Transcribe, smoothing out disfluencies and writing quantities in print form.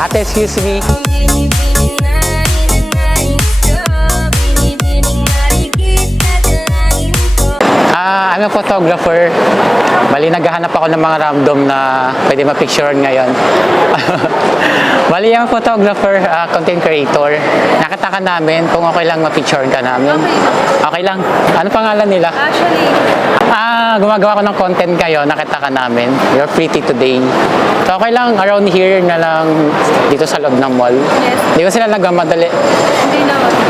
Ate, excuse me. I'm a photographer. Bali, naghahanap ako ng mga random na pwede ma-picturean ngayon. Bali, I'm a photographer, content creator. Nakita ka namin kung okay lang ma-picturean ka namin. Okay lang. Ano pangalan nila? Actually, Gumagawa ko ng content kayo. Nakita ka namin. You're pretty today. So, okay lang. Around here na lang dito sa loob ng mall. yes. Hindi ko sila nagmamadali. Hindi naman.